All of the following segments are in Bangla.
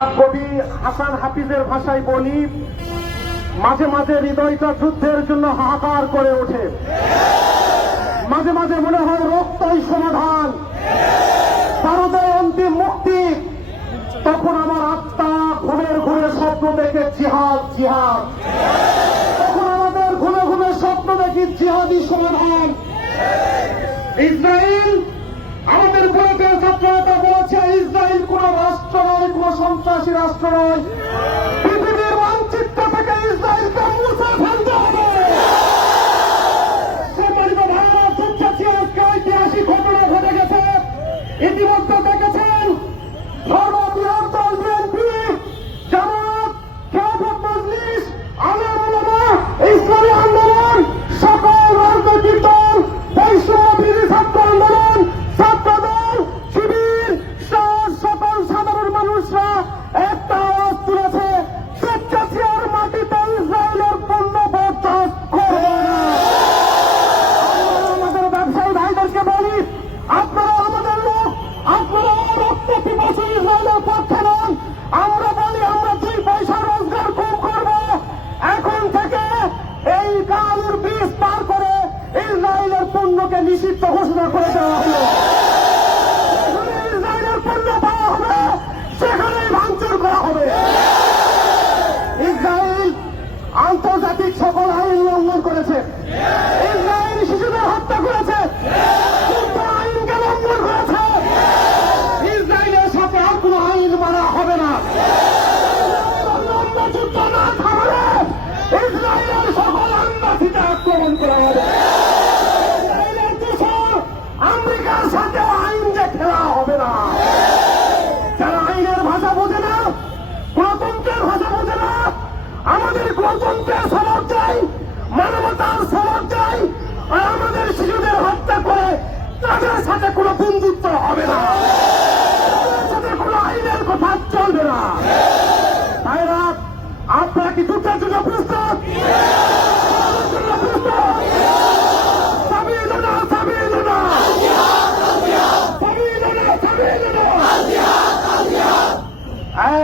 কবি হাসান হাফিজের ভাষায় বলি, মাঝে মাঝে হৃদয়টা যুদ্ধের জন্য হাহাকার করে ওঠে, মাঝে মাঝে মনে হয় রক্তই সমাধান, ভারতের অন্তিম মুক্তি। তখন আমার আত্মা ঘুমের ঘুরে স্বপ্ন দেখে জিহাদ জিহাদ, তখন আমাদের ঘুমে ঘুমে স্বপ্ন দেখি জিহাদি সমাধান। ইসরায়েল আমাদের ভারতের ছাত্রতা বলেছে, ইসরায়েল কোন রাষ্ট্র নয়, কোন সন্ত্রাসী রাষ্ট্র নয়। পৃথিবীর মানচিত্র থেকে ইসরায়েলকে মুছে ফেলতে হবে। সম্মানিত ভাইয়েরা, যুদ্ধে আজকে ঐতিহাসিক ঘটনা ঘটে গেছে। ইতিমধ্যে দেখেছেন সর্ববৃহৎ দল বিএনপি, জামাত, খেলাফত মজলিস, আলেম ওলামা, ইসলামী আন্দোলন, সকল রাজনৈতিক দল, বৈষম্যবিরোধী ছাত্র আন্দোলন, ছাত্রদল, শিবির সহ সকল সাধারণ মানুষরা একটা আওয়াজ তুলেছে, স্বেচ্ছাসেবক মাটিতে ইসরায়েলের পণ্য বরদাস্ত করব না। আমাদের ব্যবসায়ী ভাইদেরকে বলি, আপনারা আমাদের লোক, আপনারা রক্ত পিপাসু ইসরায়েলের পক্ষে নন। আমরা বলি, আমরা 2 পয়সা রোজগার কম করব। এখন থেকে এই কালুর বীজ পার করে ইসরায়েলের পণ্যকে নিষিদ্ধ ঘোষণা করে দেওয়া হলো। যেখানে ইসরায়েলের পণ্য পাওয়া হবে সেখানেই ভাঙচুর করা হবে। ইসরায়েল আন্তর্জাতিক সকল আইন লঙ্ঘন করেছে, ইসরায়েল শিশুদের হত্যা করেছে, যুদ্ধ আইনকে লঙ্ঘন করেছে। ইসরায়েলের সাথে আর কোন আইন মানা হবে না। যুদ্ধ না থামলে ইসরায়েলের সকল আন্দাজিতে আক্রমণ করা হবে। ইসরায়েলের দোষর আমেরিকার সাথে আইন যে খেলা হবে না। যারা আইনের ভাষা বোঝে না, গণতন্ত্রের ভাষা বোঝে না, আমাদের গণতন্ত্রের সনদ চাই, মানবতার সনদ চাই, আর আমাদের শিশুদের হত্যা করে তাদের সাথে কোনো বন্ধুত্ব হবে না, তাদের সাথে কোনো আইনের কথা চলবে না। ভাইরা, আপনারা কি যুদ্ধের জন্য প্রস্তুত?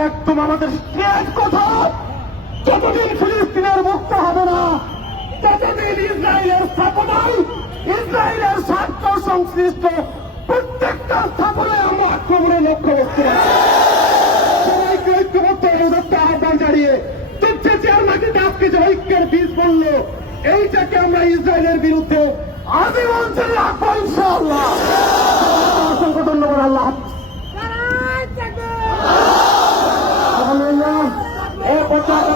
একদম আমাদের স্ট্রেট কথা, যতদিন ফিলিস্তিনের মুক্ত হবে না ততদিন ইসরায়েলের স্থাপনায়, ইসরায়েলের স্বার্থ সংশ্লিষ্ট প্রত্যেকটা স্থাপনায় আমরা আক্রমণের লক্ষ্য করতে সবাইকে ঐক্যবদ্ধ অনুরোধ আহ্বান জানিয়ে তুচ্ছের মাটিতে আজকে যে ঐক্যের বীজ পড়ল, এইটাকে আমরা ইসরায়েলের বিরুদ্ধে আজীবন চলে রাখবো ইনশাআল্লাহ। অসংখ্য ধন্যবাদ। আল্লাহ এই পর্যায়ে